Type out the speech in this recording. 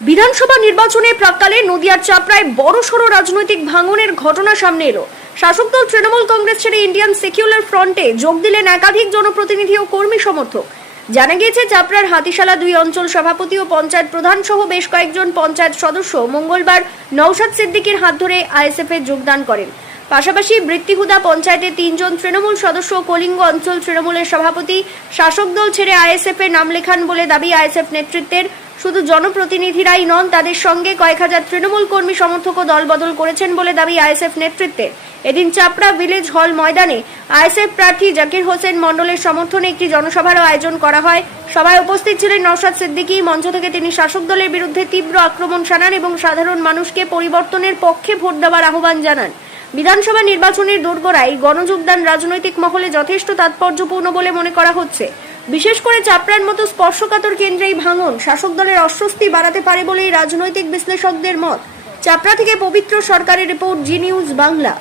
বিধানসভা নির্বাচনের প্রাক্কালে নদিয়ার চাপড়ায় বড়সড় রাজনৈতিক ভাঙনের ঘটনা সামনে এলো। শাসক দল তৃণমূল কংগ্রেস ছেড়ে ইন্ডিয়ান সেকুলার ফ্রন্টে যোগ দিলেন একাধিক জনপ্রতিনিধি ও কর্মী সমর্থক। জানা গিয়েছে, চাপড়ার হাতিশালা 2 অঞ্চল সভাপতি ও পঞ্চায়েত প্রধান সহ বেশ কয়েকজন পঞ্চায়েত সদস্য মঙ্গলবার নওশাদ সিদ্দিকীর হাত ধরে আইএসএফ এ যোগদান করেন। পাশাপাশি বৃত্তিহুদা পঞ্চায়েতের 3 জন তৃণমূল সদস্য কলিঙ্গ অঞ্চল তৃণমূলের সভাপতি শাসক দল ছেড়ে আইএসএফ এ নাম লেখান বলে দাবি আইএসএফ নেতৃত্বের। শুধু জনপ্রতিনিধিরাই নন, তাদের সঙ্গে কয়েক হাজার তৃণমূল কর্মী সমর্থকও দলবদল করেছেন বলে দাবি আইএসএফ নেতৃত্বের। এদিন চাপড়া ভিলেজ হল ময়দানে আইএসএফ প্রার্থী জাকির হোসেন মণ্ডলের সমর্থনে একটি জনসভারও আয়োজন করা হয়। সভায় উপস্থিত ছিলেন নওশাদ সিদ্দিকী। মঞ্চ থেকে তিনি শাসক দলের বিরুদ্ধে তীব্র আক্রমণ শানান এবং সাধারণ মানুষকে পরিবর্তনের পক্ষে ভোট দেওয়ার আহ্বান জানান। বিধানসভা নির্বাচনের দোরগোড়ায় গণযোগদান রাজনৈতিক মহলে যথেষ্ট তাৎপর্যপূর্ণ বলে মনে করা হচ্ছে। বিশেষ করে চাপড়ার মতো স্পর্শকাতর কেন্দ্রেই ভাঙন শাসক দলের অস্বস্তি বাড়াতে পারে বলেই রাজনৈতিক বিশ্লেষকদের মত। চাপড়া থেকে পবিত্র সরকারের রিপোর্ট, জি নিউজ বাংলা।